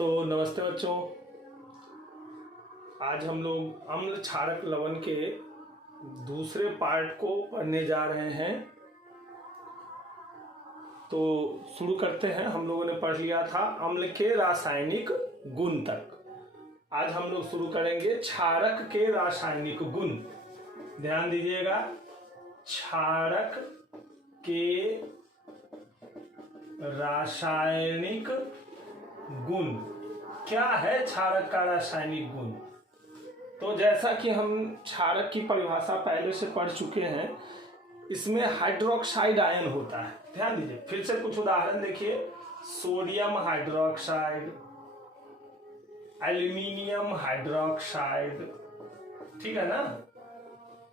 तो नमस्ते बच्चों। आज हम लोग अम्ल क्षारक लवण के दूसरे पार्ट को पढ़ने जा रहे हैं। तो शुरू करते हैं। हम लोगों ने पढ़ लिया था अम्ल के रासायनिक गुण तक। आज हम लोग शुरू करेंगे क्षारक के रासायनिक गुण। ध्यान दीजिएगा, क्षारक के रासायनिक गुण। क्या है क्षारक का रासायनिक गुण? तो जैसा कि हम क्षारक की परिभाषा पहले से पढ़ चुके हैं, इसमें हाइड्रोक्साइड आयन होता है। ध्यान दीजिए, फिर से कुछ उदाहरण देखिए। सोडियम हाइड्रोक्साइड, एल्यूमिनियम हाइड्रोक्साइड, ठीक है ना।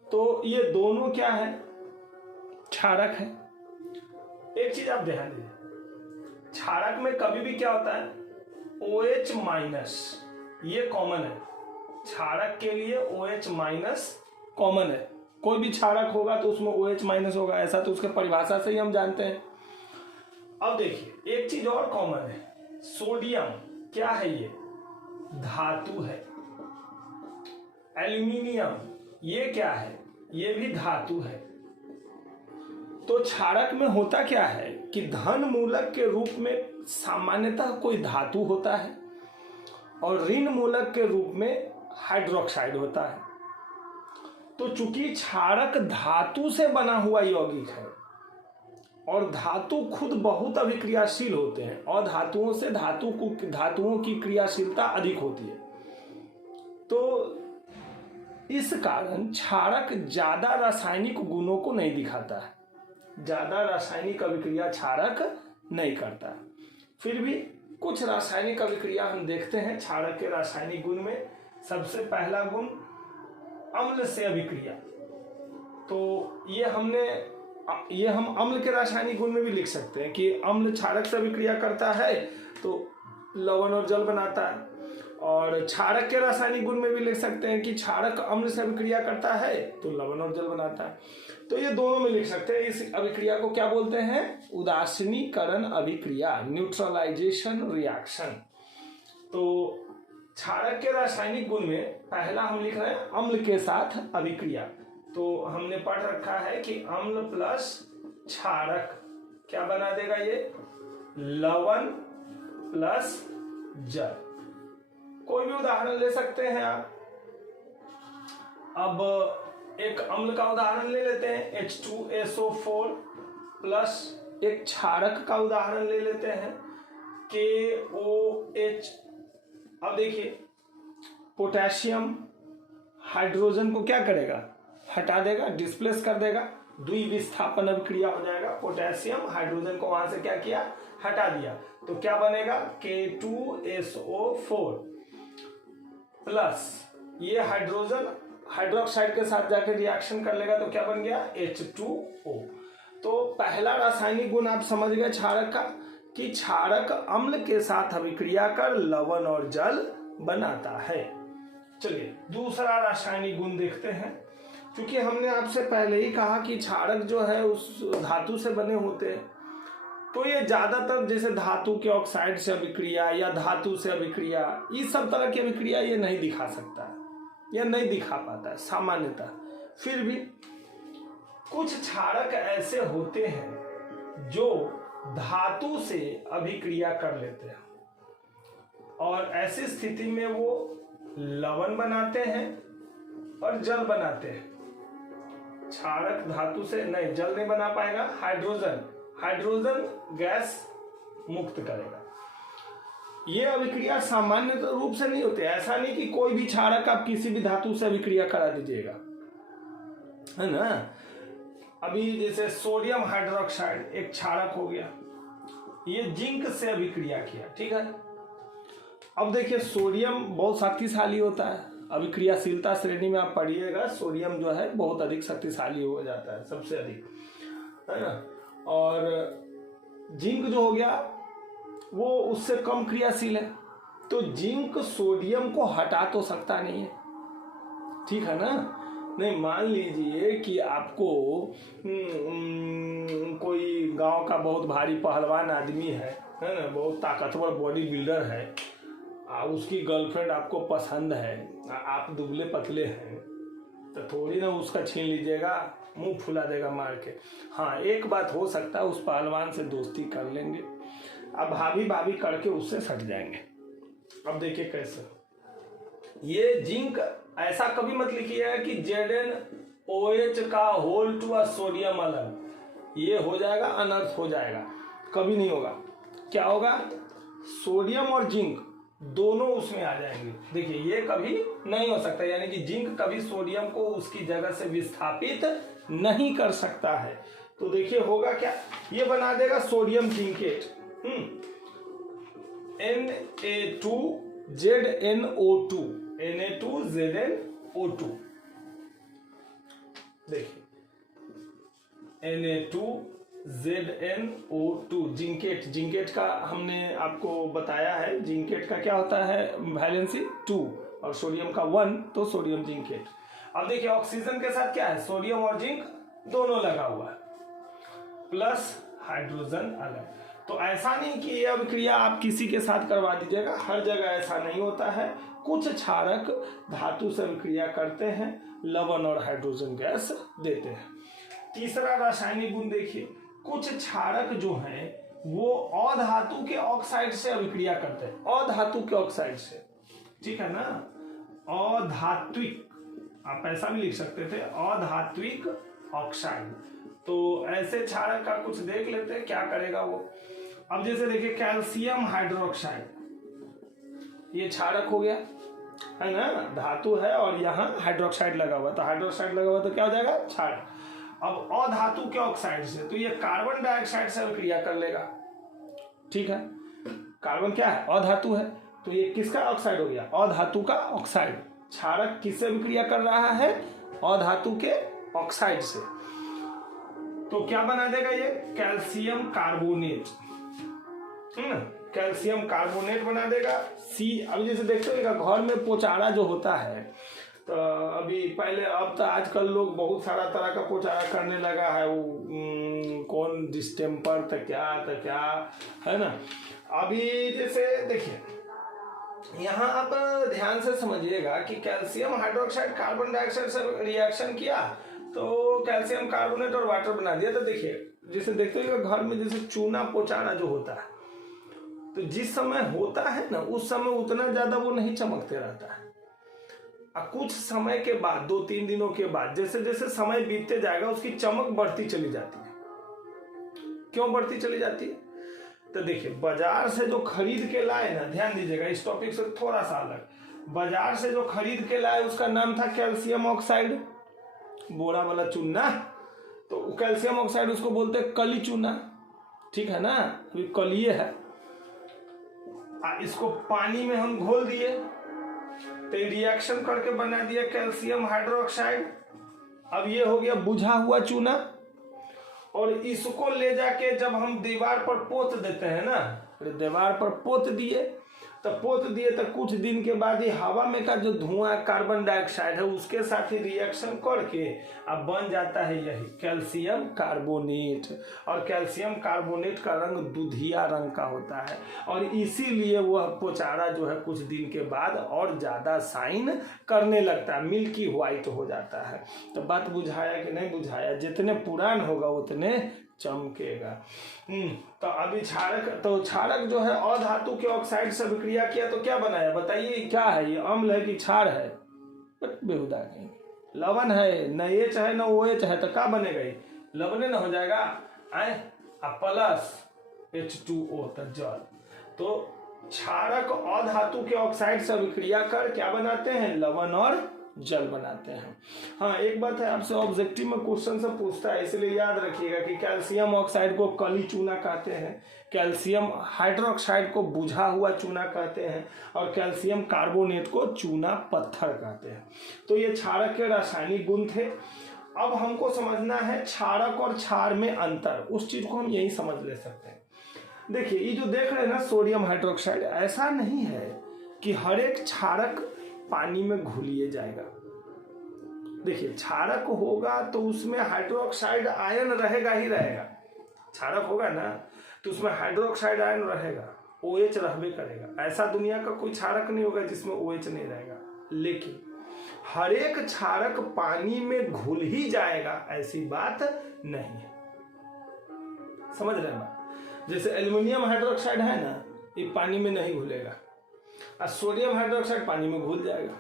तो ये दोनों क्या है? क्षारक है। एक चीज आप ध्यान दीजिए, क्षारक में कभी भी क्या होता है? OH माइनस, ये कॉमन है। क्षारक के लिए OH माइनस कॉमन है। कोई भी क्षारक होगा तो उसमें OH माइनस होगा, ऐसा तो उसके परिभाषा से ही हम जानते हैं। अब देखिए, एक चीज और कॉमन है। सोडियम क्या है? ये धातु है। एल्यूमिनियम ये क्या है? ये भी धातु है। तो क्षारक में होता क्या है कि धन मूलक के रूप में सामान्यतः कोई धातु होता है और ऋण मूलक के रूप में हाइड्रोक्साइड होता है। तो चूंकि क्षारक धातु से बना हुआ यौगिक है और धातु खुद बहुत अभिक्रियाशील होते हैं और धातुओं से धातुओं की क्रियाशीलता अधिक होती है, तो इस कारण क्षारक ज्यादा रासायनिक गुणों को नहीं दिखाता है। ज्यादा रासायनिक अभिक्रिया क्षारक नहीं करता। फिर भी कुछ रासायनिक अभिक्रिया हम देखते हैं क्षारक के रासायनिक गुण में। सबसे पहला गुण अम्ल से अभिक्रिया। तो ये हम अम्ल के रासायनिक गुण में भी लिख सकते हैं कि अम्ल क्षारक से अभिक्रिया करता है तो लवण और जल बनाता है। और क्षारक के रासायनिक गुण में भी लिख सकते हैं कि क्षारक अम्ल से अभिक्रिया करता है तो लवण और जल बनाता है। तो ये दोनों में लिख सकते हैं। इस अभिक्रिया को क्या बोलते हैं? उदासीनीकरण अभिक्रिया, न्यूट्रलाइजेशन रिएक्शन। तो क्षारक के रासायनिक गुण में पहला हम लिख रहे हैं अम्ल के साथ अभिक्रिया। तो हमने पढ़ रखा है कि अम्ल प्लस क्षारक क्या बना देगा? ये लवण प्लस जल। कोई भी उदाहरण ले सकते हैं आप। अब एक अम्ल का उदाहरण ले लेते हैं, H2SO4 प्लस एक क्षारक का उदाहरण ले लेते हैं, KOH। अब देखिए, पोटेशियम हाइड्रोजन को क्या करेगा? हटा देगा, डिस्प्लेस कर देगा, द्विविस्थापन अभिक्रिया हो जाएगा। पोटेशियम हाइड्रोजन को वहां से क्या किया? हटा दिया। तो क्या बनेगा? K2SO4 प्लस ये हाइड्रोजन हाइड्रोक्साइड के साथ जाकर रिएक्शन कर लेगा तो क्या बन गया? H2O। तो पहला रासायनिक गुण आप समझ गए क्षारक का कि क्षारक अम्ल के साथ अभिक्रिया कर लवण और जल बनाता है। चलिए दूसरा रासायनिक गुण देखते हैं। क्योंकि हमने आपसे पहले ही कहा कि क्षारक जो है उस धातु से बने होते हैं, तो ये ज्यादातर जैसे धातु के ऑक्साइड से अभिक्रिया या धातु से अभिक्रिया, इस सब तरह की अभिक्रिया ये नहीं दिखा सकता है या नहीं दिखा पाता है सामान्यतः। फिर भी कुछ क्षारक ऐसे होते हैं जो धातु से अभिक्रिया कर लेते हैं और ऐसी स्थिति में वो लवण बनाते हैं और जल बनाते हैं। क्षारक धातु से नहीं, जल नहीं बना पाएगा। हाइड्रोजन गैस मुक्त करेगा। ये अभिक्रिया सामान्य रूप से नहीं होते। ऐसा नहीं कि कोई भी क्षारक आप किसी भी धातु से अभिक्रिया करा दीजिएगा, है ना। अभी जैसे सोडियम हाइड्रोक्साइड एक क्षारक हो गया, ये जिंक से अभिक्रिया किया, ठीक है। अब देखिए, सोडियम बहुत शक्तिशाली होता है। अभिक्रियाशीलता श्रेणी में आप पढ़िएगा, सोडियम जो है बहुत अधिक शक्तिशाली हो जाता है, सबसे अधिक, है ना। और जिंक जो हो गया वो उससे कम क्रियाशील है। तो जिंक सोडियम को हटा तो सकता नहीं है, ठीक है ना। नहीं, मान लीजिए कि आपको कोई गांव का बहुत भारी पहलवान आदमी है ना, बहुत ताकतवर बॉडी बिल्डर है, उसकी गर्लफ्रेंड आपको पसंद है, आप दुबले पतले हैं, तो थोड़ी ना उसका छीन लीजिएगा, मुंह फुला देगा मार के। हाँ, एक बात हो सकता है, उस पहलवान से दोस्ती कर लेंगे, अब भाभी भाभी करके उससे सट जाएंगे। अब देखिए कैसे, ये जिंक ऐसा कभी मत लिखिएगा कि ZnOH का होल टू सोडियम अलग, ये हो जाएगा अनर्थ हो जाएगा, कभी नहीं होगा। क्या होगा, सोडियम और जिंक दोनों उसमें आ जाएंगे। देखिए ये कभी नहीं हो सकता, यानी कि जिंक कभी सोडियम को उसकी जगह से विस्थापित नहीं कर सकता है। तो देखिए होगा क्या, ये बना देगा सोडियम जिंकेट, Na2ZnO2, Na2ZnO2, देखिए Na2ZnO2 जिंकेट, जिंकेट का हमने आपको बताया है, जिंकेट का क्या होता है, वैलेंसी 2 और सोडियम का 1, तो सोडियम जिंकेट। अब देखिए ऑक्सीजन के साथ क्या है, सोडियम और जिंक दोनों लगा हुआ है, प्लस हाइड्रोजन अलग। तो ऐसा नहीं कि ये अभिक्रिया आप किसी के साथ करवा दीजिएगा, हर जगह ऐसा नहीं होता है। कुछ क्षारक धातु से अभिक्रिया करते हैं, लवण और हाइड्रोजन गैस देते हैं। तीसरा रासायनिक गुण देखिए, कुछ क्षारक जो हैं वो अधातु के ऑक्साइड से अभिक्रिया करते हैं, अधातु के ऑक्साइड से, ठीक है ना, अधात्विक, आप ऐसा भी लिख सकते थे, अधात्विक ऑक्साइड। तो ऐसे क्षारक का कुछ देख लेते हैं क्या करेगा वो। अब जैसे देखिए कैल्शियम हाइड्रोक्साइड, ये क्षारक हो गया है ना, धातु है और यहाँ हाइड्रोक्साइड लगा हुआ, तो हाइड्रोक्साइड लगा हुआ तो क्या हो जाएगा, क्षारक। अब अधातु के ऑक्साइड से, तो ये कार्बन डाइऑक्साइड से अभिक्रिया कर लेगा, ठीक है, कार्बन क्या है, अधातु है, तो ये किसका ऑक्साइड हो गया, अधातु का ऑक्साइड। क्षारक किससे अभिक्रिया कर रहा है, अधातु के ऑक्साइड से, तो क्या बना देगा ये, कैल्शियम कार्बोनेट, कैल्शियम कार्बोनेट बना देगा। सी, अभी जैसे देखते हो घर में पोचाड़ा जो होता है, तो अभी पहले, अब तो आजकल लोग बहुत सारा तरह का पोचाड़ा करने लगा है, वो कौन डिस्टेम्पर तो क्या है ना। अभी जैसे देखिए यहाँ आप ध्यान से समझिएगा कि कैल्शियम हाइड्रोक्साइड कार्बन डाइऑक्साइड से रिएक्शन किया तो कैल्शियम कार्बोनेट और वाटर बना दिया। तो देखिए जैसे देखते हो घर में जैसे चूना पोचाड़ा जो होता है, तो जिस समय होता है ना उस समय उतना ज्यादा वो नहीं चमकते रहता है, कुछ समय के बाद 2-3 दिनों के बाद जैसे जैसे समय बीतते जाएगा उसकी चमक बढ़ती चली जाती है। क्यों बढ़ती चली जाती है, तो देखिए बाजार से जो खरीद के लाए ना, ध्यान दीजिएगा इस टॉपिक से थोड़ा सा अलग, बाजार से जो खरीद के लाए उसका नाम था कैल्शियम ऑक्साइड, बोरा वाला चूना, तो कैल्शियम ऑक्साइड उसको बोलते हैं कली चूना, ठीक है ना, अभी कलिए है। इसको पानी में हम घोल दिए तो रिएक्शन करके बना दिया कैल्शियम हाइड्रोक्साइड। अब ये हो गया बुझा हुआ चूना, और इसको ले जाके जब हम दीवार पर पोत देते हैं ना, दीवार पर पोत दिए तो कुछ दिन के बाद ही हवा में का जो धुआं कार्बन डाइऑक्साइड है उसके साथ ही रिएक्शन करके अब बन जाता है यही कैल्शियम कार्बोनेट। और कैल्शियम कार्बोनेट का रंग दुधिया रंग का होता है, और इसीलिए वह पोचाड़ा जो है कुछ दिन के बाद और ज़्यादा शाइन करने लगता है, मिल्की व्हाइट हो जाता है। तो बात बुझाया कि नहीं बुझाया, जितने पुरान होगा उतने चमकेगा। तो अभी क्षारक जो है अधातु के ऑक्साइड से अभिक्रिया किया तो क्या बनाया, बताइए क्या है, ये अम्ल है कि क्षार है, बेहुदा कहीं, लवण है, न एच है न OH है, तो क्या बनेगा, ये लवणे न हो जाएगा, प्लस H2O तो जल। तो क्षारक अधातु के ऑक्साइड से अभिक्रिया कर क्या बनाते हैं, लवण और जल बनाते हैं। हाँ एक बात है, आपसे ऑब्जेक्टिव में क्वेश्चन से पूछता है, इसलिए याद रखिएगा कि कैल्शियम ऑक्साइड को कली चूना कहते हैं, कैल्शियम हाइड्रोक्साइड को बुझा हुआ चूना कहते हैं, और कैल्शियम कार्बोनेट को चूना पत्थर कहते हैं। तो ये क्षारक के रासायनिक गुण थे। अब हमको समझना है क्षारक और क्षार में अंतर, उस चीज को हम यही समझ ले सकते हैं। देखिए ये जो देख रहे हैं ना सोडियम हाइड्रोक्साइड, ऐसा नहीं है कि हर एक क्षारक पानी में घुलिए जाएगा। देखिए क्षारक होगा तो उसमें हाइड्रोक्साइड आयन रहेगा ही रहेगा, क्षारक होगा ना तो उसमें हाइड्रोक्साइड आयन रहेगा, OH रहबे करेगा। ऐसा दुनिया का कोई क्षारक नहीं होगा जिसमें OH नहीं रहेगा, लेकिन हर एक क्षारक पानी में घुल ही जाएगा ऐसी बात नहीं है। समझ रहे हैं बात? जैसे एल्युमिनियम हाइड्रोक्साइड है ना, ये पानी में नहीं घुलेगा, और सोडियम हाइड्रोक्साइड पानी में घुल जाएगा,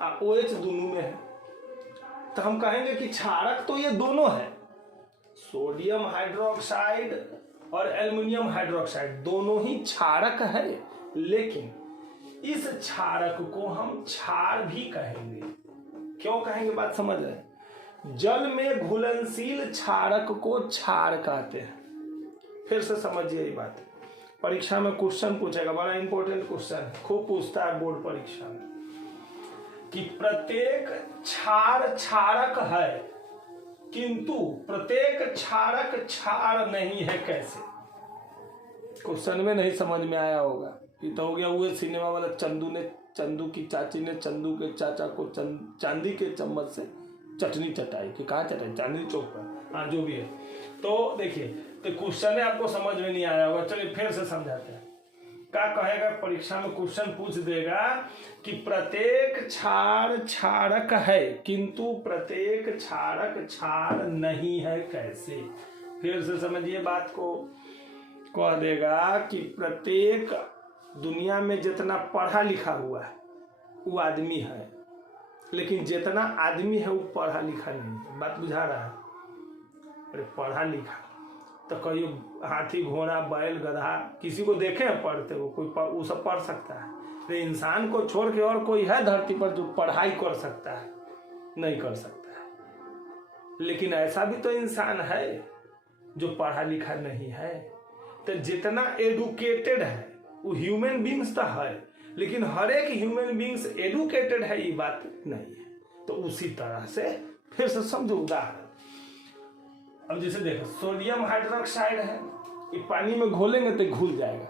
और OH दोनों में है। तो हम कहेंगे कि क्षारक तो ये दोनों है, सोडियम हाइड्रोक्साइड और एल्युमिनियम हाइड्रोक्साइड दोनों ही क्षारक है, लेकिन इस क्षारक को हम क्षार भी कहेंगे। क्यों कहेंगे, बात समझ रहे हैं? जल में घुलनशील क्षारक को क्षार कहते हैं। फिर से समझिए ये बात, परीक्षा में क्वेश्चन पूछेगा, बड़ा इंपॉर्टेंट क्वेश्चन है, खूब पूछता है बोर्ड परीक्षा में, कि प्रत्येक क्षार क्षारक है किंतु प्रत्येक क्षारक क्षार नहीं है, कैसे? क्वेश्चन में नहीं समझ में आया होगा। ये तो हो गया हुए सिनेमा वाला, चंदू की चाची ने चंदू के चाचा को चांदी के चम्मच से चटनी चटाई, कि कहाँ चटाई? चांदनी चौक पर, हाँ जो भी है। तो देखिए, तो क्वेश्चन आपको समझ में नहीं आया होगा, चलिए फिर से समझाते हैं। क्या कहेगा परीक्षा में? क्वेश्चन पूछ देगा कि प्रत्येक क्षार क्षारक है किंतु प्रत्येक क्षारक क्षार नहीं है, कैसे? फिर से समझिए बात को। कह देगा कि प्रत्येक दुनिया में जितना पढ़ा लिखा हुआ है वो आदमी है, लेकिन जितना आदमी है वो पढ़ा लिखा नहीं है। बात बुझा रहा है? अरे पढ़ा लिखा तो कहीं हाथी घोड़ा बैल गधा किसी को देखे हैं पढ़ते हो? कोई वो सब पढ़ सकता है? तो इंसान को छोड़ के और कोई है धरती पर जो पढ़ाई कर सकता है? नहीं कर सकता है। लेकिन ऐसा भी तो इंसान है जो पढ़ा लिखा नहीं है। तो जितना एडुकेटेड है वो ह्यूमन बींग्स तो है, लेकिन हर एक ह्यूमन बींग्स एडुकेटेड है, ये बात नहीं है। तो उसी तरह से फिर से समझो उदाहरण। अब जैसे देखो, सोडियम हाइड्रोक्साइड है, ये पानी में घोलेंगे तो घुल जाएगा।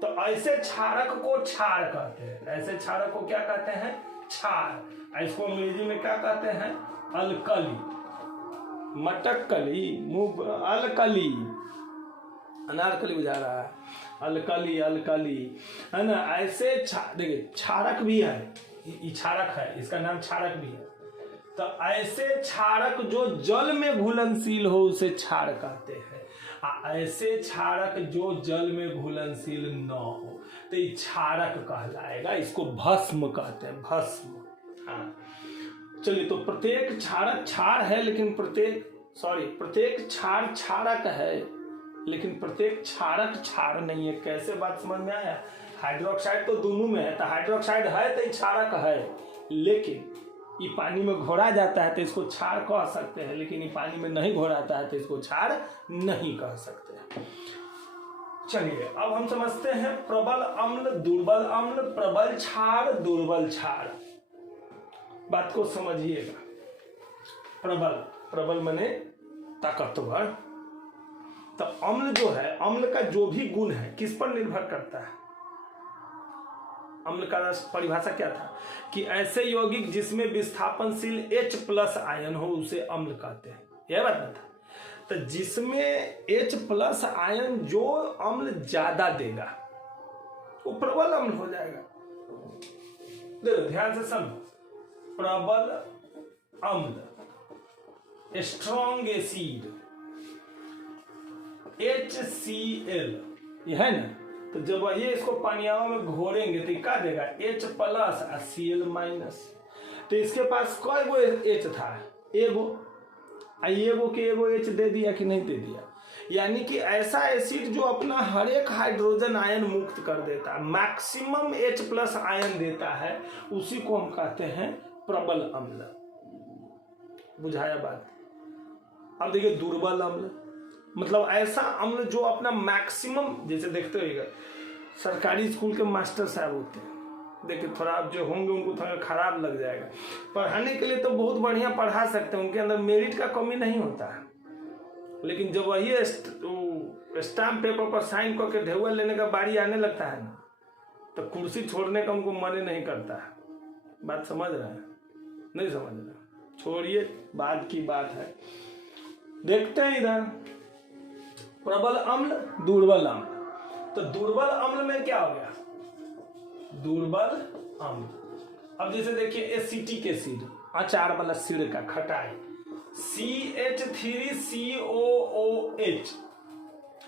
तो ऐसे क्षारक को क्षार कहते हैं। ऐसे क्षारक को क्या कहते हैं? क्षार। इसको अंग्रेजी में क्या कहते हैं? अल्कली, मटकली, अल्कली, अनारकली बुझा रहा है, अल्कली अल्कली है ना। ऐसे देखिए क्षारक भी है, ये क्षारक है, इसका नाम क्षारक भी है। तो ऐसे क्षारक जो जल में घुलनशील हो उसे क्षार कहते हैं। ऐसे क्षारक जो जल में घुलनशील न हो तो ये क्षारक कहलाएगा। इसको भस्म कहते हैं, भस्म। हाँ चलिए, तो प्रत्येक क्षारक क्षार है, लेकिन प्रत्येक क्षार क्षारक है, लेकिन प्रत्येक क्षारक क्षार नहीं है। कैसे? बात समझ में आया? हाइड्रोक्साइड तो दोनों में है, तो हाइड्रोक्साइड है तो क्षारक है, लेकिन ये पानी में घोरा जाता है तो इसको क्षार कह सकते हैं, लेकिन ये पानी में नहीं घोराता है तो इसको क्षार नहीं कह सकते। चलिए अब हम समझते हैं प्रबल अम्ल, दुर्बल अम्ल, प्रबल क्षार, दुर्बल क्षार। बात को समझिएगा। प्रबल माने ताकतवर। तो अम्ल जो है, अम्ल का जो भी गुण है किस पर निर्भर करता है? अम्ल का परिभाषा क्या था कि ऐसे यौगिक जिसमें विस्थापनशील H+ आयन हो उसे अम्ल कहते हैं। यह बात ना था। तो जिसमें H+ आयन जो अम्ल ज्यादा देगा वो प्रबल अम्ल हो जाएगा। देखो ध्यान से समझो, प्रबल अम्ल, स्ट्रॉन्ग एसिड, HCl, ये है ना। तो जब ये इसको पानियाओं में घोरेंगे तो क्या देगा? H+ और Cl-। तो इसके पास कई गो H था? एगो के एगो H दे दिया कि नहीं दे दिया? यानी कि ऐसा एसिड जो अपना हर एक हाइड्रोजन आयन मुक्त कर देता है, मैक्सिमम H+ आयन देता है, उसी को हम कहते हैं प्रबल अम्ल। बुझाया बात? अब देखिए दुर्बल अम्ल, मतलब ऐसा अम्ल जो अपना मैक्सिमम, जैसे देखते होइएगा सरकारी स्कूल के मास्टर साहब होते हैं, देखिए थोड़ा जो होंगे उनको थोड़ा खराब लग जाएगा। पढ़ाने के लिए तो बहुत बढ़िया पढ़ा सकते हैं, उनके अंदर मेरिट का कमी नहीं होता है, लेकिन जब वही स्टाम्प पेपर पर साइन करके ढेउआ लेने का बारी आने लगता है ना, तो कुर्सी छोड़ने का उनको मन नहीं करता है। बात समझ रहे हैं? नहीं समझ रहे? छोड़िए, बाद की बात है। देखते हैं इधर प्रबल अम्ल, दुर्बल अम्ल। तो दुर्बल अम्ल में क्या हो गया, दुर्बल अम्ल। अब जैसे देखिए एसिटिक एसिड, अचार वाला सिर का खटाई, CH3COOH।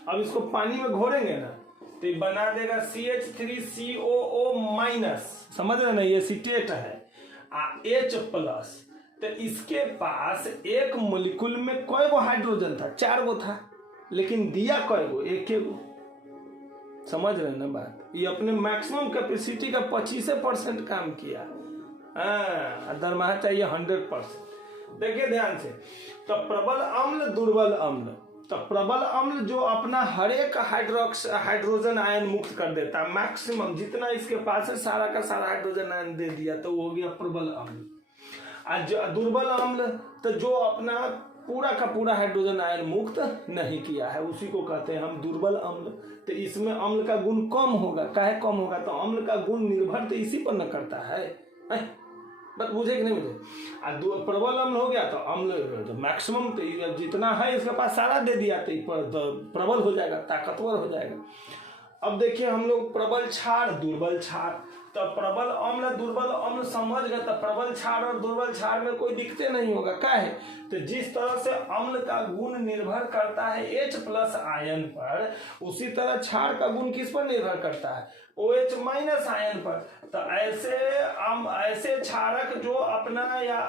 अब इसको पानी में घोरेंगे ना तो ये बना देगा CH3COO-, समझ रहे ना, ये एसीटेट है, H+। तो इसके पास एक मोलिक्यूल में कई गो हाइड्रोजन था, 4 गो था, लेकिन दिया कई गो, 1 गो। समझ रहे ना बात, ये अपने मैक्सिमम कैपेसिटी का 25% काम किया। दरमाहा चाहिए 100%। देखिए ध्यान से, तो प्रबल अम्ल दुर्बल अम्ल, तो प्रबल अम्ल जो अपना हर एक हाइड्रोजन आयन मुक्त कर देता है, मैक्सिमम जितना इसके पास है सारा का सारा हाइड्रोजन आयन दे दिया, तो वो हो गया प्रबल अम्ल। आज दुर्बल अम्ल तो जो अपना पूरा का पूरा हाइड्रोजन आयन मुक्त नहीं किया है, उसी को कहते हैं हम दुर्बल अम्ल। तो इसमें अम्ल का गुण कम होगा, काहे कम होगा, तो अम्ल का गुण निर्भर तो इसी पर न करता है। बस बुझे कि नहीं बुझे। प्रबल अम्ल हो गया तो अम्ल तो मैक्सिमम तो जितना है इसके पास सारा दे दिया, तो प्रबल हो जाएगा, ताकतवर हो जाएगा। अब देखिए हम लोग प्रबल क्षार दुर्बल क्षार, तो प्रबल अम्ल दुर्बल अम्ल समझ गए, तो प्रबल क्षार और दुर्बल क्षार में कोई दिक्कत नहीं होगा। क्या है, तो जिस तरह से अम्ल का गुण निर्भर करता है H+ आयन पर, उसी तरह क्षार का गुण किस पर निर्भर करता है, OH- आयन पर। तो ऐसे क्षारक जो अपना या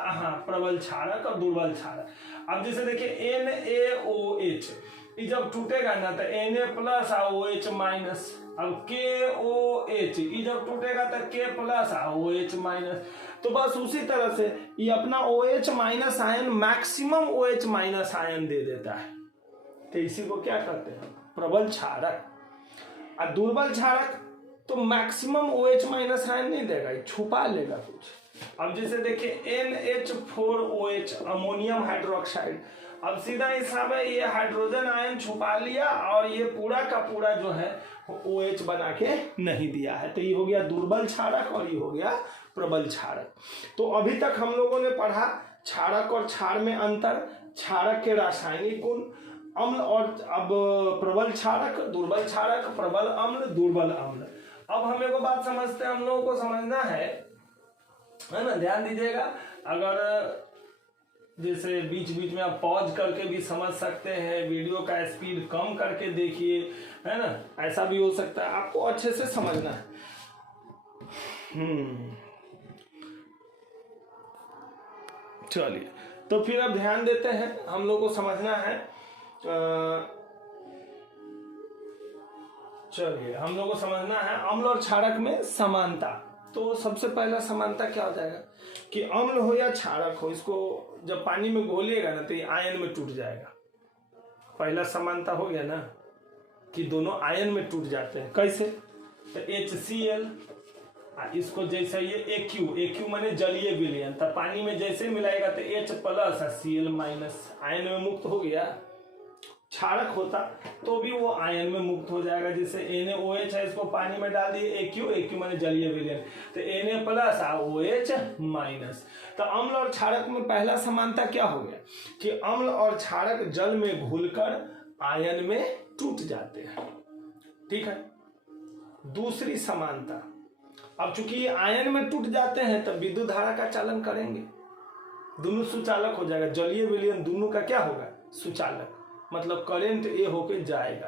प्रबल क्षारक और दुर्बल क्षारक। अब जैसे देखिए NaOH, ये जब टूटेगा ना तो Na+ और OH-। अब KOH, ये जब टूटेगा तो K+ और OH-। तो बस उसी तरह से ये अपना OH- ion maximum OH- ion दे देता है, तो इसी को क्या कहते हैं, प्रबल क्षारक। और दुर्बल क्षारक तो मैक्सिमम OH- आयन नहीं देगा, छुपा लेगा कुछ। अब जैसे देखिए NH4OH, अमोनियम हाइड्रोक्साइड। अब सीधा हिसाब है, ये हाइड्रोजन आयन छुपा लिया और ये पूरा का पूरा जो है OH बना के नहीं दिया है, तो ये हो गया दुर्बल क्षारक और ये हो गया प्रबल क्षारक। तो अभी तक हम लोगों ने पढ़ा क्षारक और क्षार में अंतर, क्षारक के रासायनिक गुण, अम्ल और अब प्रबल क्षारक दुर्बल क्षारक, प्रबल अम्ल दुर्बल अम्ल। अब हम एक बात समझते हैं, हम लोगों को समझना है ना, ध्यान दीजिएगा। अगर जैसे बीच बीच में आप पॉज करके भी समझ सकते हैं, वीडियो का स्पीड कम करके देखिए, है ना, ऐसा भी हो सकता है, आपको अच्छे से समझना है। चलिए, तो फिर अब ध्यान देते हैं, हम लोग को समझना है। चलिए, हम लोग को समझना है अम्ल और क्षारक में समानता। तो सबसे पहला समानता क्या हो जाएगा कि अम्ल हो या क्षारक हो, इसको जब पानी में घोलिएगा ना तो ये आयन में टूट जाएगा। पहला समानता हो गया ना कि दोनों आयन में टूट जाते हैं। कैसे, तो HCl, इसको जैसे ये AQ माने जलीय विलयन, तो पानी में जैसे मिलाएगा तो H+ और Cl- आयन में मुक्त हो गया। क्षारक होता तो भी वो आयन में मुक्त हो जाएगा। जैसे NaOH है, इसको पानी में डाल दिए, AQ माने जलीय विलयन, तो Na+ और OH-। तो अम्ल और क्षारक में पहला समानता क्या हो गया कि अम्ल और क्षारक जल में घुलकर आयन में टूट जाते हैं। ठीक है। दूसरी समानता, अब चूंकि ये आयन में टूट जाते हैं तो विद्युत धारा का चालन करेंगे, दोनों सुचालक हो जाएगा। जलीय विलयन दोनों का क्या होगा, सुचालक, मतलब करंट ए होके जाएगा,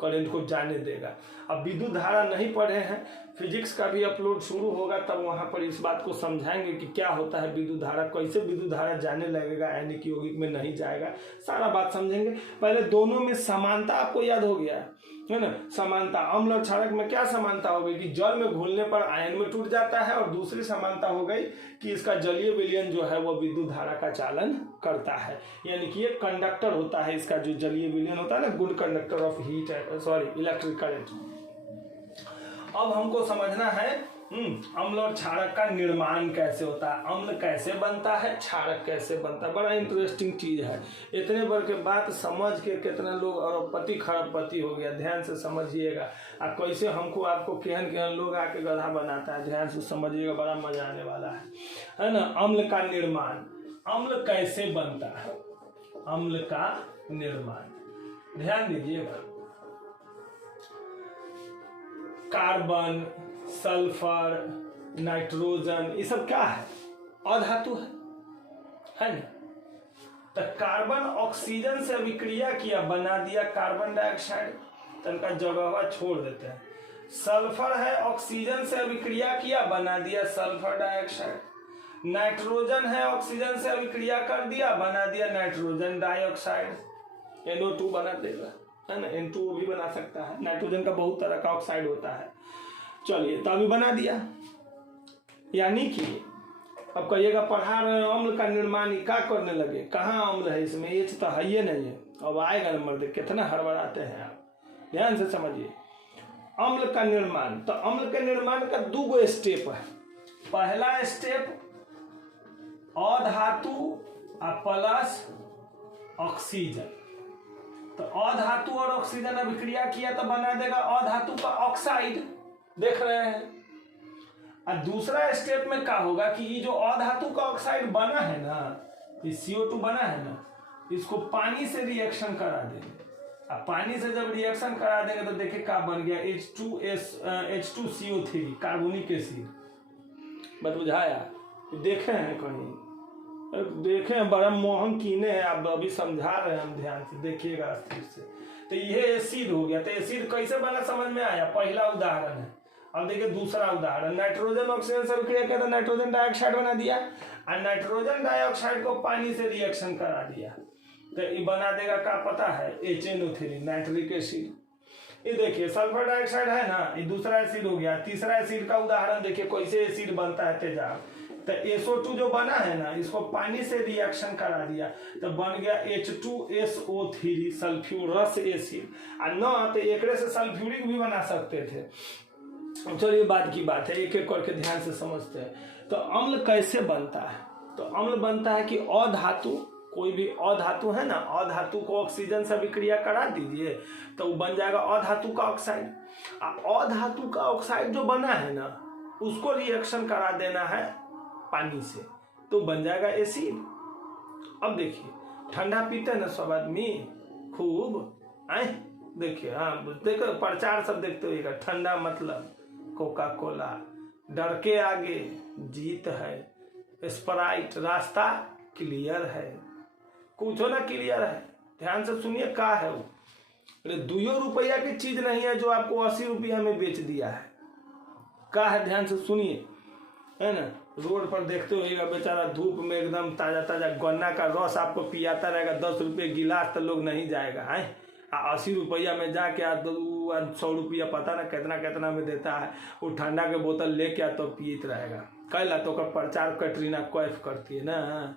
करंट को जाने देगा। अब विद्युत धारा नहीं पढ़े हैं, फिजिक्स का भी अपलोड शुरू होगा, तब वहां पर इस बात को समझाएंगे कि क्या होता है विद्युत धारा, कैसे विद्युत धारा जाने लगेगा, आयनिक यौगिक में नहीं जाएगा, सारा बात समझेंगे। पहले दोनों में समानता आपको याद हो गया है ना। समानता अम्ल और क्षारक में क्या समानता हो गई कि जल में घुलने पर आयन में टूट जाता है, और दूसरी समानता हो गई कि इसका जलीय विलयन जो है वो विद्युत धारा का चालन करता है, यानी कि ये कंडक्टर होता है। इसका जो जलीय विलयन होता है ना, good conductor of heat, electric current. अब हमको समझना है अम्ल और क्षारक का निर्माण कैसे होता है, अम्ल कैसे बनता है, क्षारक कैसे बनता है। बड़ा इंटरेस्टिंग चीज है। इतने बार के बात समझ के कितना लोग अरबपति खरबपति हो गया। ध्यान से समझिएगा, कैसे हमको आपको केहन केहन लोग आके गधा बनाता है। ध्यान से समझिएगा, बड़ा मजा आने वाला है ना। अम्ल का निर्माण, अम्ल कैसे बनता है, अम्ल का निर्माण ध्यान दीजिएगा। कार्बन, सल्फर, नाइट्रोजन, ये सब क्या है? अधातु है ना। तो कार्बन ऑक्सीजन से अभिक्रिया किया, बना दिया कार्बन डाइऑक्साइड, तो इनका जगह छोड़ देते हैं। सल्फर है, ऑक्सीजन से अभिक्रिया किया, बना दिया सल्फर डाइऑक्साइड। नाइट्रोजन है, ऑक्सीजन से अभिक्रिया कर दिया, बना दिया नाइट्रोजन डाइऑक्साइड, NO2 बना देगा, है ना। N2O भी बना सकता है। नाइट्रोजन का बहुत तरह का ऑक्साइड होता है। चलिए, तो अभी बना दिया। यानी कि अब कहिएगा पढ़ा रहे हैं अम्ल का निर्माण ही क्या करने लगे, कहाँ अम्ल है इसमें, ये तो है ही नहीं है। अब आएगा नंबर देख, कितना हड़बड़ाते हैं आप, ध्यान से समझिए। अम्ल का निर्माण, तो अम्ल के निर्माण का 2 स्टेप है। पहला स्टेप अधातु प्लस ऑक्सीजन। तो अधातु और ऑक्सीजन अभिक्रिया किया तो बना देगा अधातु का ऑक्साइड, देख रहे हैं। और दूसरा स्टेप में क्या होगा कि ये जो अधातु का ऑक्साइड बना है ना, ये CO2 बना है ना, इसको पानी से रिएक्शन करा देंगे। अब पानी से जब रिएक्शन करा देंगे तो देखिए क्या बन गया, H2CO3 कार्बोनिक एसिड। बस बुझाया? देखे हैं कहीं, देखे हैं, बड़ा मोहन कीने हैं। आप अभी समझा रहे हैं, हम ध्यान से देखिएगा स्थिर से। तो ये एसिड हो गया। तो एसिड कैसे बना समझ में आया? पहला उदाहरण है। अब देखिए दूसरा उदाहरण, नाइट्रोजन ऑक्सीजन से अभिक्रिया किया तो नाइट्रोजन डाइऑक्साइड बना दिया, और नाइट्रोजन डाइऑक्साइड को पानी से रिएक्शन करा दिया तो ये बना देगा, क्या पता है, HNO3 नाइट्रिक एसिड। ये देखिए सल्फर डाइऑक्साइड है ना, ये दूसरा एसिड हो गया। तीसरा एसिड का उदाहरण देखिए कैसे एसिड बनता है, तेजाब। तो SO2 जो बना है ना, इसको पानी से रिएक्शन करा दिया तो बन गया H2SO3 सल्फ्यूरस एसिड। और न तो एक से सल्फ्यूरिक भी बना सकते थे। चलिए बात की बात है, एक एक करके ध्यान से समझते हैं। तो अम्ल कैसे बनता है? तो अम्ल बनता है कि अधातु, कोई भी अधातु है ना, अधातु को ऑक्सीजन से अभिक्रिया करा दीजिए तो वो बन जाएगा अधातु का ऑक्साइड। अधातु का ऑक्साइड जो बना है ना, उसको रिएक्शन करा देना है पानी से तो बन जाएगा एसिड। अब देखिए ठंडा पीते हैं ना सब आदमी खूब, आए देखिए, हाँ देखो प्रचार सब देखते होइएगा, ठंडा मतलब कोका कोला, डर के आगे जीत है, स्प्राइट रास्ता क्लियर है, कुछ ना क्लियर है। ध्यान से सुनिए, का है वो, 2 रुपया की चीज नहीं है जो आपको 80 रुपया में बेच दिया है। का है, ध्यान से सुनिए, है ना। रोड पर देखते होइएगा बेचारा धूप में एकदम ताजा ताजा गन्ना का रस आपको पियाता रहेगा, 10 रुपये गिलास तो लोग नहीं जाएगा, है 80 रुपया में जाके 100 रुपया पता ना कितना कितना में देता है, वो ठंडा के बोतल लेके आ तो पीत रहेगा। कैला तो का प्रचार कैटरीना कैफ करती है ना,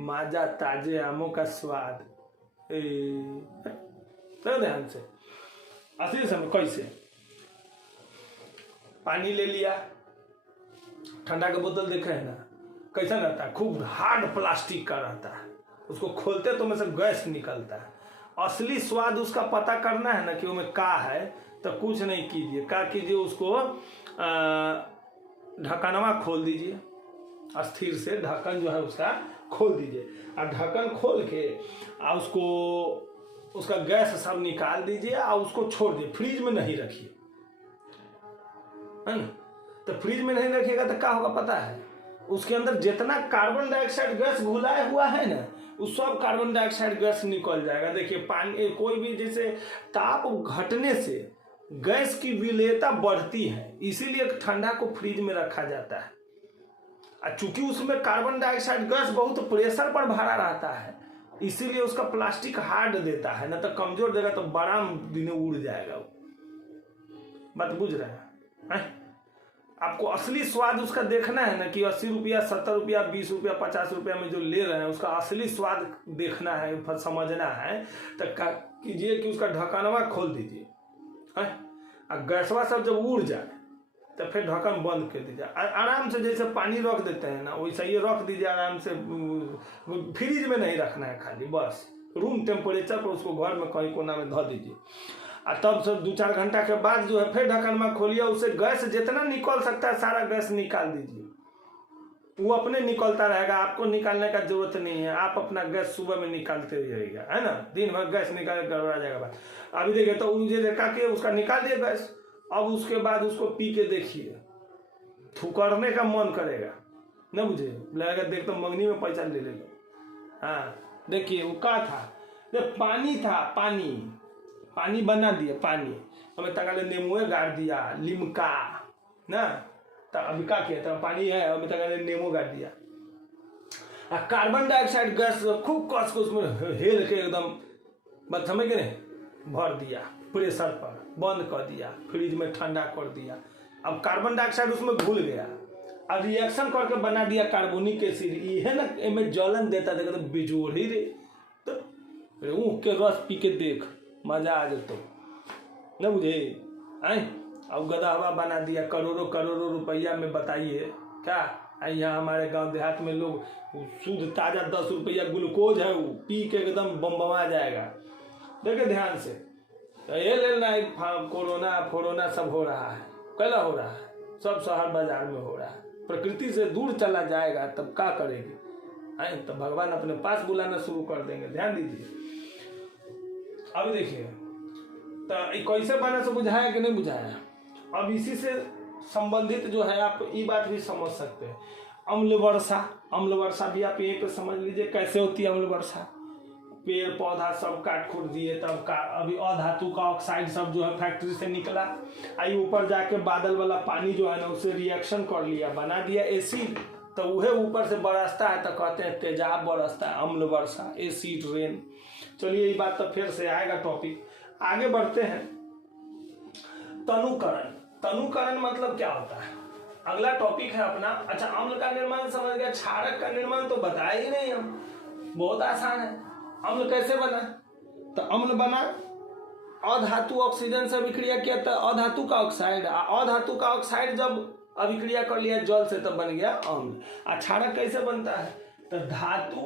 माजा ताजे आमों का स्वाद। तो ध्यान से असली समय कैसे, पानी ले लिया, ठंडा का बोतल देख रहे हैं ना कैसा रहता है, खूब हार्ड प्लास्टिक का रहता है, उसको खोलते तो में से गैस निकलता है। असली स्वाद उसका पता करना है ना कि उसमें का है, तो कुछ नहीं कीजिए, क्या कीजिए, उसको ढक्कनवा खोल दीजिए, अस्थिर से ढक्कन जो है उसका खोल दीजिए, और ढक्कन खोल के उसको उसका गैस सब निकाल दीजिए और उसको छोड़ दीजिए, फ्रिज में नहीं रखिए, है ना। तो फ्रिज में नहीं रखिएगा तो क्या होगा पता है, उसके अंदर जितना कार्बन डाइऑक्साइड गैस घुलाया हुआ है ना, उस सब कार्बन डाइऑक्साइड गैस निकल जाएगा। देखिए पानी, कोई भी जैसे ताप घटने से गैस की विलेयता बढ़ती है, इसीलिए ठंडा को फ्रिज में रखा जाता है। और चूंकि उसमें कार्बन डाइऑक्साइड गैस बहुत प्रेशर पर भरा रहता है, इसीलिए उसका प्लास्टिक हार्ड देता है, ना तो कमजोर देगा तो बड़ा दिन उड़ जाएगा वो। बात बुझ रहे हैं? आपको असली स्वाद उसका देखना है ना कि 80 रुपया, 70 रुपया, 20 रुपया, 50 रुपया में जो ले रहे हैं उसका असली स्वाद देखना है, समझना है, तो क्या कीजिए कि उसका ढक्कनवा खोल दीजिए, और गैसवा सब जब उड़ जाए तो फिर ढक्कन बंद कर दीजिए। आराम से जैसे पानी रख देते हैं ना, वैसे ये रख दीजिए आराम से, फ्रिज में नहीं रखना है, खाली बस रूम टेम्परेचर पर उसको घर में कहीं कोना में धो दीजिए। और तब से 2-4 घंटा के बाद जो है फिर ढक्कनमा खोलिए, उससे गैस जितना निकल सकता है सारा गैस निकाल दीजिए, वो अपने निकलता रहेगा, आपको निकालने का जरूरत नहीं है। आप अपना गैस सुबह में निकालते रहिएगा, है ना, दिन भर गैस निकाल गड़बड़ा जाएगा बात। अभी देखिए तो मुझे देखा कि उसका निकाल दिया गैस, अब उसके बाद उसको पी के देखिए, थुकरने का मन करेगा, न बुझे, लगेगा देख तो मंगनी में पैसा ले ले लो। हाँ देखिए वो क्या था, पानी था, पानी बना दिया, पानी हमें तक नींबू गाड़ दिया, लिमका ना, तो अभी क्या किया था, पानी है हमें तक नींबू गाड़ दिया, कार्बन डाइऑक्साइड गैस खूब कस के उसमें हेल के एकदम बात समझ गए नहीं, भर दिया, प्रेशर पर बंद कर दिया, फ्रिज में ठंडा कर दिया। अब कार्बन डाइऑक्साइड उसमें घुल गया, अब रिएक्शन करके बना दिया कार्बोनिक एसिड, ये ना इनमें जलन देता, देखा तो बिजोड़ी रे, तो ऊँख के रस पी के देख, मजा आ जाता न बुझे। आए अब गधा हवा बना दिया, करोड़ों करोड़ों रुपया में, बताइए क्या। यहाँ हमारे गांव देहात में लोग शुद्ध ताज़ा 10 रुपया ग्लूकोज है, वो पी के एकदम बमबमा जाएगा। देखे ध्यान से, तो ये लेना कोरोना सब हो रहा है, कैला हो रहा है, सब शहर बाजार में हो रहा है। प्रकृति से दूर चला जाएगा तब क्या करेगी, आए तो भगवान अपने पास बुलाना शुरू कर देंगे। ध्यान दीजिए। अब देखिए तो कैसे बना से बुझाया कि नहीं बुझाया। अब इसी से संबंधित जो है आप ये बात भी समझ सकते हैं, अम्ल वर्षा भी आप यहीं पे समझ लीजिए कैसे होती है अम्ल वर्षा। पेड़ पौधा सब काट खूट दिए, तब का अभी अधातु का ऑक्साइड सब जो है फैक्ट्री से निकला, आई ऊपर जाके बादल वाला पानी जो है ना उससे रिएक्शन कर लिया, बना दिया एसिड, तो वह ऊपर से बरसता है, तो कहते हैं तेजाब बरसता है, अम्ल वर्षा, एसिड रेन। चलिए ये बात तो फिर से आएगा टॉपिक, आगे बढ़ते हैं। तनुकरण मतलब क्या होता है, अगला टॉपिक है अपना। अच्छा, अम्ल का निर्माण समझ गया, क्षारक का निर्माण तो बताया ही नहीं हम, बहुत आसान है। अम्ल कैसे बना, तो अम्ल बना अधातु ऑक्सीजन से अभिक्रिया किया तो अधातु का ऑक्साइड, अधातु का ऑक्साइड जब अभिक्रिया कर लिया जल से तब बन गया अम्ल। क्षारक कैसे बनता है, तो धातु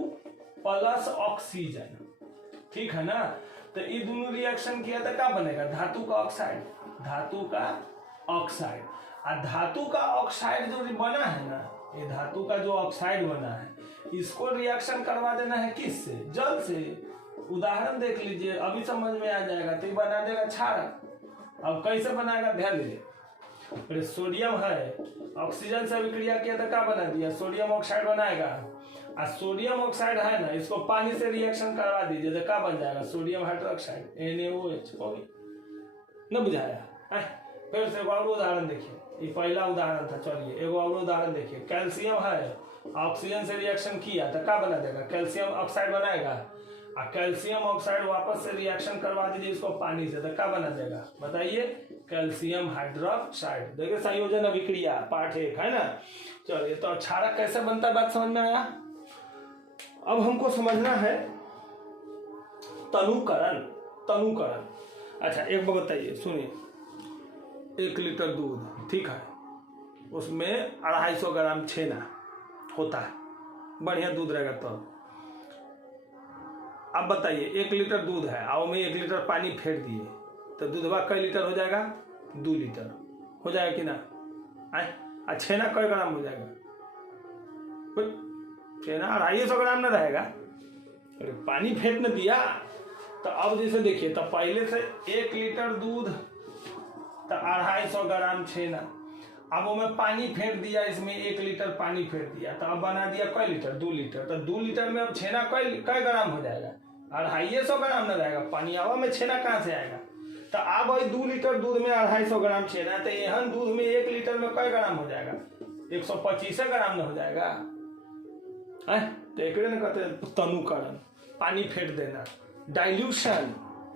प्लस ऑक्सीजन, ठीक है ना। तो ये दोनों रिएक्शन किया तो क्या बनेगा, धातु का ऑक्साइड, धातु का ऑक्साइड। और धातु का ऑक्साइड जो बना है ना, ये धातु का जो ऑक्साइड बना है, इसको रिएक्शन करवा देना है किससे, जल से। उदाहरण देख लीजिए, अभी समझ में आ जाएगा। तो ये बना देगा क्षारक। अब कैसे बनाएगा, ध्यान दीजिए। सोडियम है, ऑक्सीजन से अभिक्रिया किया तो क्या बना दिया, सोडियम ऑक्साइड बनाएगा। और सोडियम ऑक्साइड है ना, इसको पानी से रिएक्शन करवा दीजिए तो क्या बन जाएगा, सोडियम हाइड्रोक्साइड, NaOH हो गई। न बुझाया। फिर से और उदाहरण देखिए, ये पहला उदाहरण था। चलिए एगो और उदाहरण देखिए, कैल्शियम है, ऑक्सीजन से रिएक्शन किया तो क्या बना देगा, कैल्शियम ऑक्साइड बनाएगा। और कैल्शियम ऑक्साइड वापस से रिएक्शन करवा दीजिए इसको पानी से तो क्या बना देगा, बताइए, कैल्शियम हाइड्रोक्साइड। देखिए संयोजन अभिक्रिया पार्ट 1 है ना। चलिए तो क्षारक कैसे बनता है, बात समझ में आया। अब हमको समझना है तनुकरण। अच्छा एक बात बताइए, सुनिए, 1 लीटर दूध, ठीक है, उसमें 250 ग्राम छेना होता है, बढ़िया दूध रहेगा तो। अब बताइए 1 लीटर दूध है और में 1 लीटर पानी फेंक दिए तो दूधवा कई लीटर हो जाएगा, 2 लीटर हो जाएगा कि ना। आए छेना कई ग्राम हो जाएगा, छेना 250 ग्राम ना रहेगा। अरे पानी फेंक न दिया तो अब जैसे देखिए, तो पहले से 1 लीटर दूध तो 250 ग्राम छेना, अब वो में पानी फेंक दिया, इसमें 1 लीटर पानी फेंक दिया तो अब बना दिया कई लीटर, 2 लीटर। तो 2 लीटर में अब छेना कई ग्राम हो जाएगा, 250 ग्राम ना रहेगा। पानी आवा में छेना कहाँ से आएगा, तो अब वही 2 लीटर दूध में 250 ग्राम छेना, तो एहन दूध में 1 लीटर में कई ग्राम हो जाएगा, 125 ग्राम ना हो जाएगा। तो एक न कहते तनुकरण, पानी फेंक देना, डाइल्यूशन,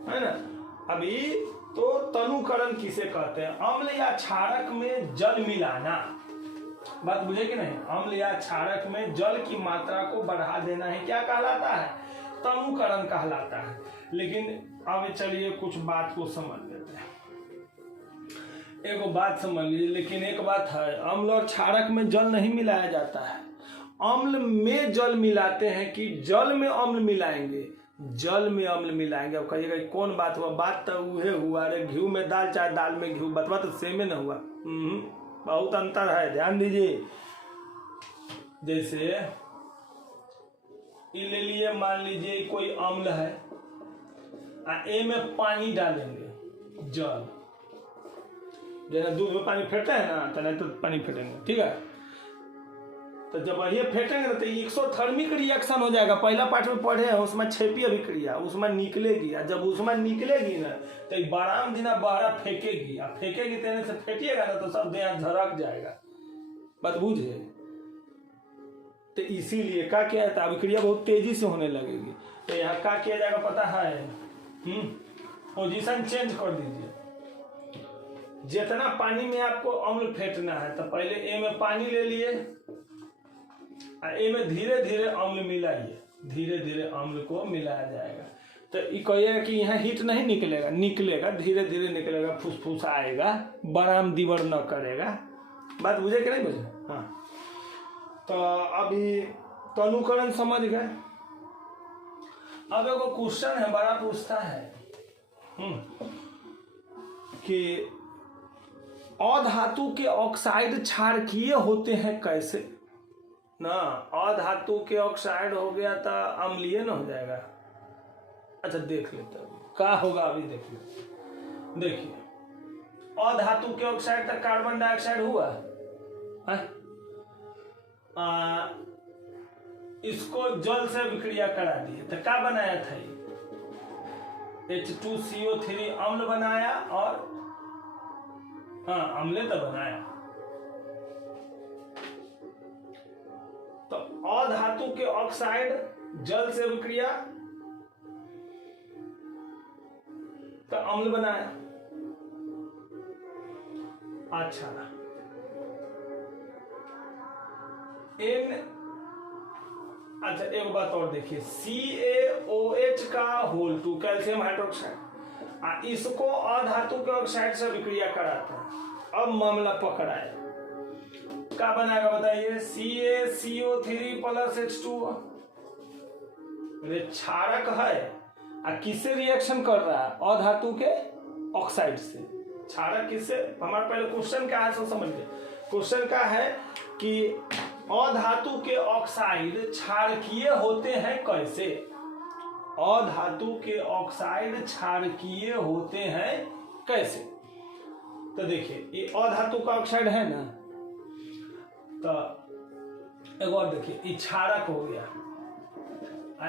है ना। अभी तो तनुकरण किसे कहते हैं, अम्ल या क्षारक में जल मिलाना। बात बुझे कि नहीं, अम्ल या क्षारक में जल की मात्रा को बढ़ा देना है, क्या कहलाता है, तनुकरण कहलाता है। लेकिन अब चलिए कुछ बात को समझ लेते हैं। एक बात समझ लीजिए, लेकिन एक बात है, अम्ल और क्षारक में जल नहीं मिलाया जाता है। अम्ल में जल मिलाते हैं कि जल में अम्ल मिलाएंगे, जल में अम्ल मिलाएंगे। अब कहिएगा कौन बात हुआ, बात तो वह हुआ, अरे घी में दाल चाहे दाल में घी, बतवा तो सेम न हुआ। बहुत अंतर है, ध्यान दीजिए। जैसे ले लिए, मान लीजिए कोई अम्ल है, ए में पानी डालेंगे, जल, जैसे दूध में पानी फेंटते हैं ना, तो नहीं तो पानी फेंटेंगे, ठीक है। तो जब ये फेंटेंगे तो एक्सोथर्मिक रिएक्शन हो जाएगा। पहला पार्ट में पढ़े हैं, उसमें छेपी अभिक्रिया, उसमें निकलेगी, और जब उसमें निकलेगी ना तो बाराम दिना बारह फेंकेगी, और फेंकेगी तेने से फेंटिएगा ना तो सब देह झरक जाएगा, बात बुझे। तो इसीलिए क्या किया जाता है, अभिक्रिया बहुत तेजी से होने लगेगी। तो यहाँ क्या किया जाएगा पता है, पोजीशन चेंज कर दीजिए। जितना पानी में आपको अम्ल फेंटना है तो पहले ए में पानी ले लिए, ए में धीरे धीरे अम्ल मिलाइए, धीरे धीरे अम्ल को मिलाया जाएगा। तो ये कहिएगा कि यहाँ हीट नहीं निकलेगा, निकलेगा, धीरे धीरे निकलेगा, फुसफुस आएगा, बराम दीवर न करेगा। बात बुझे कि नहीं बुझे? हाँ। तो अभी तो अनुकरण समझ गए। अब एगो क्वेश्चन है, बड़ा पूछता है कि अधातु के ऑक्साइड क्षारकीय होते हैं कैसे ना। अधातु के ऑक्साइड हो गया तो अम्लीय न हो जाएगा। अच्छा देख लेते हैं क्या होगा, अभी देखिए। देखिए अधातु के ऑक्साइड तक कार्बन डाइऑक्साइड हुआ है? इसको जल से विक्रिया करा दिए तो क्या बनाया था ये, H2CO3 अम्ल बनाया, और हाँ अम्ले तो बनाया। तो अधातु के ऑक्साइड जल से विक्रिया तो अम्ल बनाया। अच्छा अच्छा एक बात और देखिए, CaOH का होल 2 कैल्शियम हाइड्रोक्साइड, इसको अधातु के ऑक्साइड से विक्रिया कराता है। अब मामला पकड़ाए, क्या बनाएगा बताइए, CaCO3 + H2O। क्षारक है, किससे रिएक्शन कर रहा है, अधातु के ऑक्साइड से। क्षारक किससे, हमारा पहले क्वेश्चन क्या है सो समझिए। क्वेश्चन क्या है कि अधातु के ऑक्साइड क्षारकीय होते हैं कैसे। अधातु के ऑक्साइड क्षारकीय होते हैं कैसे। तो देखिए ये अधातु का ऑक्साइड है ना, तो एक और देखिए ये क्षारक हो गया,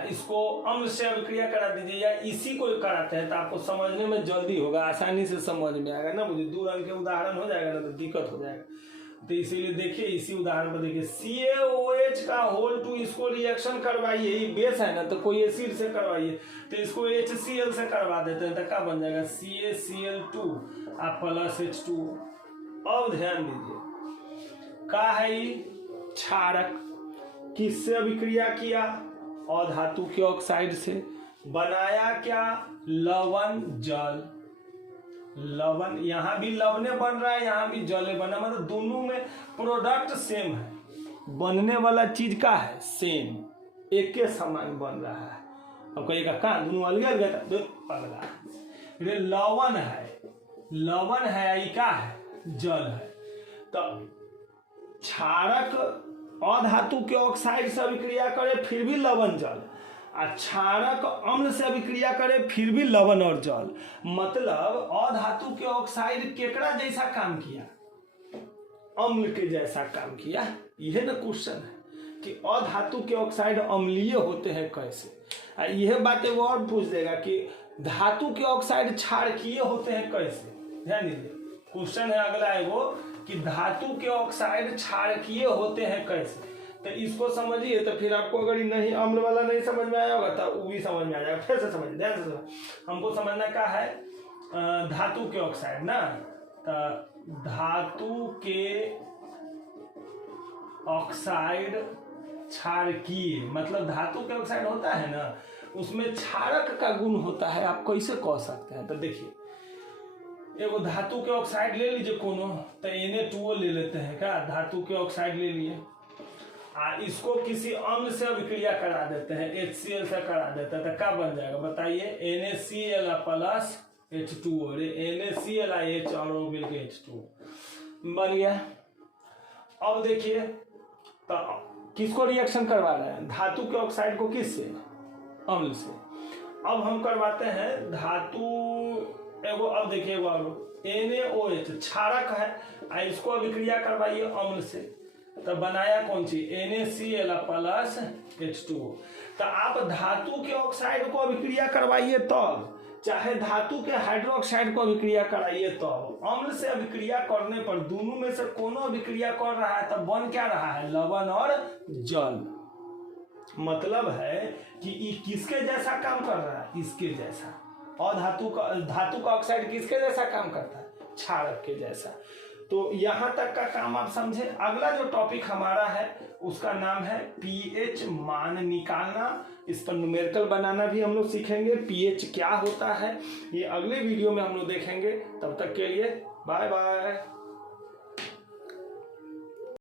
इसको अम्ल से अभिक्रिया करा दीजिए, या इसी को कराते हैं तो आपको समझने में जल्दी होगा, आसानी से समझ में आएगा ना। मुझे दूर अंक के उदाहरण हो जाएगा ना तो दिक्कत हो जाएगा। तो इसीलिए देखिए इसी उदाहरण पर देखिए, CaOH का होल 2, इसको रिएक्शन करवाइए, ये बेस है ना तो कोई एसिड से करवाइए, तो इसको HCl से करवा देते हैं तो क्या बन जाएगा, CaCl2 + H2O। अब ध्यान दीजिए क्या है ये, क्षारक किससे अभिक्रिया किया, अधातु के ऑक्साइड से, बनाया क्या, लवण जल। लवण, यहां भी लवणे बन रहा है, यहां भी जले बन रहा है, मतलब दोनों में प्रोडक्ट सेम है, बनने वाला चीज का है सेम, एक के समान बन रहा है। अब कहिएगा कहाँ दोनों अलग अलग पगला, ये लवण है, लवण है, ये क्या है, जल है। तो क्षारक अधातु के ऑक्साइड से अभिक्रिया करे फिर भी लवण जल, क्षारक अम्ल से अभिक्रिया करे फिर भी लवण और जल। मतलब अधातु के ऑक्साइड केकड़ा जैसा काम किया, अम्ल के जैसा काम किया। यह ना क्वेश्चन है कि अधातु के ऑक्साइड अम्लीय होते हैं कैसे। यह बात वो और पूछ देगा कि धातु के ऑक्साइड क्षारकीय होते हैं कैसे। ध्यान दीजिए क्वेश्चन है अगला है वो कि धातु के ऑक्साइड क्षारकीय होते हैं कैसे। तो इसको समझिए, तो फिर आपको अगर नहीं अम्ल वाला नहीं समझ में आया होगा तो वो भी समझ में आ जाएगा। फिर से समझिए, ध्यान से समझ। हमको समझना क्या है, धातु के ऑक्साइड ना, तो धातु के ऑक्साइड क्षारकीय, मतलब धातु के ऑक्साइड होता है ना उसमें क्षारक का गुण होता है। आप कैसे कह सकते हैं, तो देखिए एगो धातु के ऑक्साइड ले लीजिए कोनो, तो Na2O ले लेते हैं क्या, धातु के ऑक्साइड ले लिए, इसको किसी अम्ल से अभिक्रिया करा देते हैं, HCl से करा देते हैं, तो क्या बन जाएगा बताइए, NaCl + H2O, NaCl H और मिलके H2O बन गया। अब देखिए तो किसको रिएक्शन करवा रहे हैं, धातु के ऑक्साइड को किससे, अम्ल से। अब हम करवाते हैं धातु एगो अब देखिए एगो और NaOH क्षारक है, इसको अभिक्रिया करवाइए अम्ल से, तो बनाया कौन चीज NaCl प्लस H2O। तो आप धातु के ऑक्साइड को अभिक्रिया करवाइए तब, चाहे धातु के हाइड्रोक्साइड को अभिक्रिया कराइए तब, अम्ल से अभिक्रिया करने पर दोनों में से कोनो अभिक्रिया कर रहा है तब बन क्या रहा है, लवण और जल। मतलब है कि ये किसके जैसा काम कर रहा है, इसके जैसा। और धातु का ऑक्साइड किसके जैसा काम करता है, क्षारक के जैसा। तो यहां तक का काम आप समझे। अगला जो टॉपिक हमारा है उसका नाम है पीएच मान निकालना। इस पर न्यूमेरिकल बनाना भी हम लोग सीखेंगे, पीएच क्या होता है ये अगले वीडियो में हम लोग देखेंगे। तब तक के लिए बाय बाय।